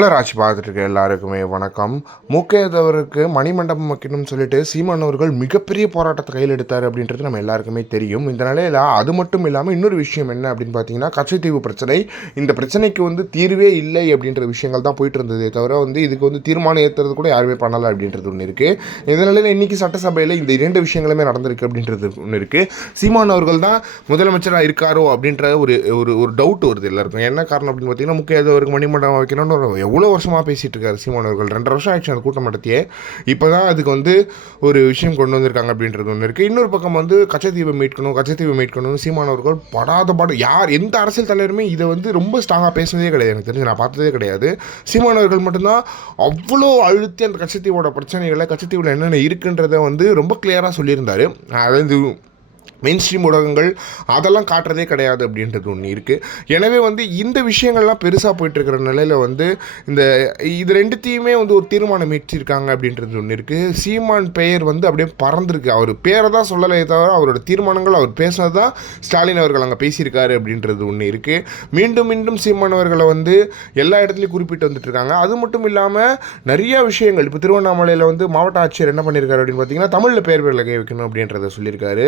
மலராட்சி பார்த்துட்டு இருக்க எல்லாருக்குமே வணக்கம். மூக்கையதவருக்கு மணிமண்டபம் வைக்கணும்னு சொல்லிட்டு சீமான் அவர்கள் மிகப்பெரிய போராட்டத்தை கையில் எடுத்தார் அப்படின்றது நம்ம எல்லாருக்குமே தெரியும். இந்த நிலையில் அது மட்டும் இல்லாமல் இன்னொரு விஷயம் என்ன அப்படின்னு பார்த்தீங்கன்னா கச்சத்தீவு பிரச்சனை. இந்த பிரச்சனைக்கு வந்து தீர்வே இல்லை அப்படின்ற விஷயங்கள் தான் போயிட்டு இருந்ததே தவிர வந்து இதுக்கு வந்து தீர்மானம் ஏற்றுறது கூட யாருமே பண்ணலை அப்படின்றது ஒன்று இருக்குது இந்த நிலையில் இன்றைக்கி சட்டசபையில் இந்த இரண்டு விஷயங்களுமே நடந்திருக்கு அப்படின்றது ஒன்று இருக்குது சீமான் அவர்கள் தான் முதலமைச்சராக இருக்காரோ அப்படின்ற ஒரு ஒரு ஒரு டவுட் வருது எல்லாருக்கும். என்ன காரணம் அப்படின்னு பார்த்தீங்கன்னா முக்கியதவருக்கு மணிமண்டபம் வைக்கணும்னு ஒரு எவ்வளோ வருஷமாக பேசிகிட்டு இருக்காரு சீமான் அவர்கள்? ரெண்டரை வருஷம் ஆயிடுச்சு அந்த கூட்டம் நடத்தியே. இப்போ தான் அதுக்கு வந்து ஒரு விஷயம் கொண்டு வந்திருக்காங்க அப்படின்றது ஒன்று இருக்குது இன்னொரு பக்கம் வந்து கச்சத்தீவை மீட்கணும் கச்சத்தீவை மீட்கணும் சீமான் அவர்கள் படாத பாடு. யார் எந்த அரசியல் தலைவருமே இதை வந்து ரொம்ப ஸ்ட்ராங்காக பேசுனதே கிடையாது. எனக்கு தெரிஞ்சு நான் பார்த்ததே கிடையாது. சீமான் அவர்கள் மட்டும்தான் அவ்வளோ அழுத்தி அந்த கச்சத்தீவோட பிரச்சனைகளை கச்சத்தீவில் என்னென்ன இருக்குன்றதை வந்து ரொம்ப கிளியராக சொல்லியிருந்தார். அதாவது மெயின் ஸ்ட்ரீம் ஊடகங்கள் அதெல்லாம் காட்டுறதே கிடையாது அப்படின்றது ஒன்று இருக்குது எனவே வந்து இந்த விஷயங்கள்லாம் பெருசாக போயிட்டுருக்கிற நிலையில் வந்து இந்த இது ரெண்டுத்தையுமே வந்து ஒரு தீர்மானம் ஏற்றிருக்காங்க அப்படின்றது ஒன்று இருக்குது சீமான் பெயர் வந்து அப்படியே பறந்துருக்கு. அவர் பேரை தான் சொல்லலை தவிர அவரோட தீர்மானங்கள் அவர் பேசினது தான் ஸ்டாலின் அவர்கள் அங்கே பேசியிருக்காரு அப்படின்றது ஒன்று இருக்குது மீண்டும் மீண்டும் சீமான் அவர்களை வந்து எல்லா இடத்துலையும் குறிப்பிட்டு வந்துட்டுருக்காங்க அது மட்டும் இல்லாமல் நிறைய விஷயங்கள் இப்போ திருவண்ணாமலையில் வந்து மாவட்ட ஆட்சியர் என்ன பண்ணியிருக்காரு அப்படின்னு பார்த்தீங்கன்னா தமிழில் பேர் விலகை வைக்கணும் அப்படின்றத சொல்லியிருக்காரு.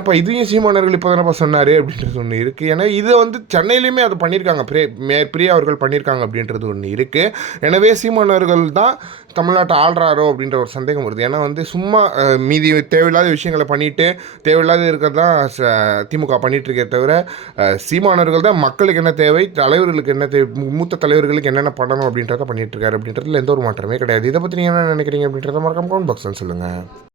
என்னப்பா இதையும் சீமானவர்கள் இப்போ தானப்பா சொன்னார் அப்படின்றது ஒன்று இருக்குது ஏன்னா இது வந்து சென்னையிலையுமே அது பண்ணியிருக்காங்க பிரே மே பிரியா அவர்கள் பண்ணியிருக்காங்க அப்படின்றது ஒன்று இருக்குது எனவே சீமானவர்கள் தான் தமிழ்நாட்டை ஆள்றாரோ அப்படின்ற ஒரு சந்தேகம் வருது. ஏன்னா வந்து சும்மா மீதி தேவையில்லாத விஷயங்களை பண்ணிட்டு தேவையில்லாத இருக்கிறது தான் திமுக பண்ணிகிட்ருக்கே இருக்கே தவிர சீமானவர்கள் தான் மக்களுக்கு என்ன தேவை தலைவர்களுக்கு என்ன தேவை மூத்த தலைவர்களுக்கு என்னென்ன பண்ணணும் அப்படின்றத பண்ணிகிட்ருக்காரு அப்படின்றதுல எந்த ஒரு மாற்றமே கிடையாது. இதை பற்றி நீங்கள் என்ன நினைக்கிறீங்க அப்படின்றத மறக்காம கமெண்ட் பாக்ஸில் சொல்லுங்கள்